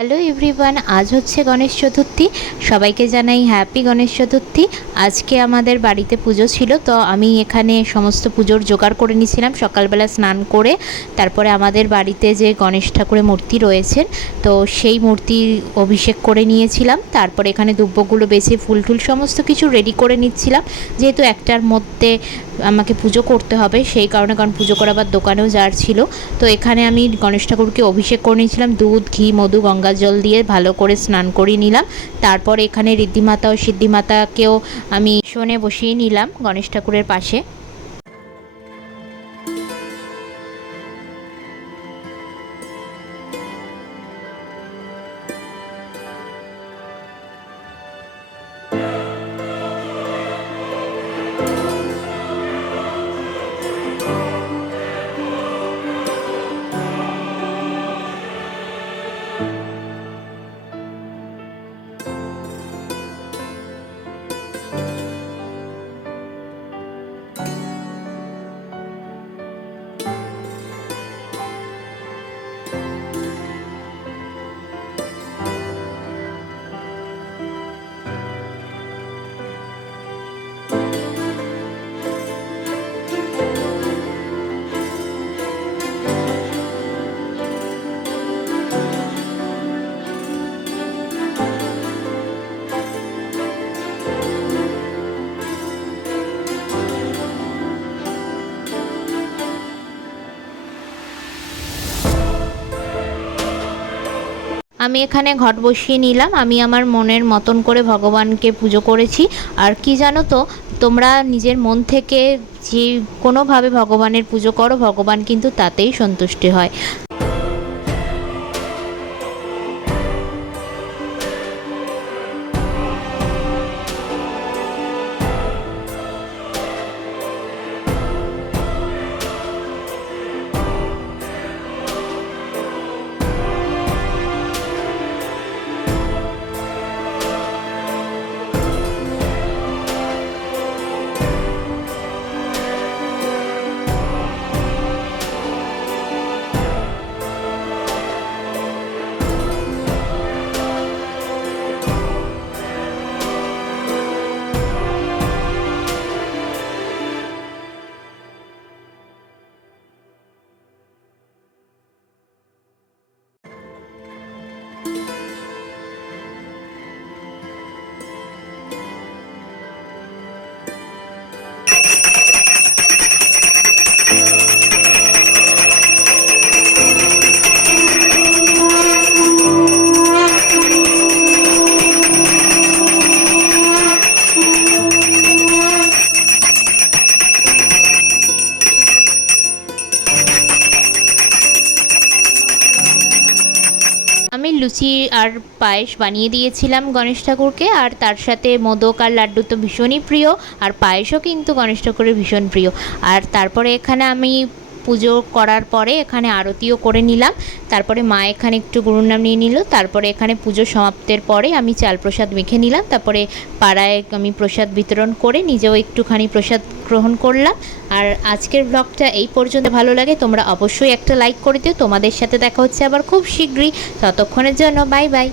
Hello everyone, আজ হচ্ছে গণেশ চতুর্থী। সবাইকে জানাই হ্যাপি গণেশ চতুর্থী। আজকে আমাদের বাড়িতে পুজো ছিল, তো আমি এখানে সমস্ত পুজোর জোগাড় করে নিয়েছিলাম। সকালবেলা স্নান করে তারপরে আমাদের বাড়িতে যে গণেশ ঠাকুরের মূর্তি রয়েছেন, তো সেই মূর্তির অভিষেক করে নিয়েছিলাম। তারপরে এখানে দুব্বগুলো বেছে ফুল টুল সমস্ত কিছু রেডি করে নিচ্ছিলাম, যেহেতু একটার মধ্যে আমাকে পুজো করতে হবে সেই কারণে, কারণ পুজো করাবার দোকানেও যার ছিল। তো এখানে আমি গণেশ ঠাকুরকে অভিষেক করে নিয়েছিলাম, দুধ ঘি মধু গঙ্গা জল দিয়ে ভালো করে স্নান করিয়ে নিলাম। তারপর এখানে ঋদ্ধিমাতা ও সিদ্ধিমাতাকেও আমি শোনে বসিয়ে নিলাম গণেশ ঠাকুরের পাশে। আমি এখানে ঘট বসিয়ে নিলাম। আমি আমার মনের মতন করে ভগবানকে পুজো করেছি। আর কি জানো তো, তোমরা নিজের মন থেকে যে কোনোভাবে ভগবানের পুজো করো, ভগবান কিন্তু তাতেই সন্তুষ্টি হয়। আমি লুচি আর পায়েস বানিয়ে দিয়েছিলাম গণেশ ঠাকুরকে, আর তার সাথে মোদক আর লাড্ডু তো ভীষণই প্রিয়, আর পায়েসও কিন্তু গণেশ ঠাকুরের ভীষণ প্রিয়। আর তারপরে এখানে আমি পুজো করার পরে এখানে আরতিও করে নিলাম। তারপরে মা এখানে একটু গুরুর নাম নিয়ে নিল। তারপরে এখানে পুজো সমাপ্তের পরে আমি চাল প্রসাদ মেখে নিলাম। তারপরে পাড়ায় আমি প্রসাদ বিতরণ করে নিজেও একটুখানি প্রসাদ গ্রহণ করলাম। আর আজকের ব্লগটা এই পর্যন্ত। ভালো লাগে তোমরা অবশ্যই একটা লাইক করে দিও। তোমাদের সাথে দেখা হচ্ছে আবার খুব শীঘ্রই। ততক্ষণের জন্য বাই বাই।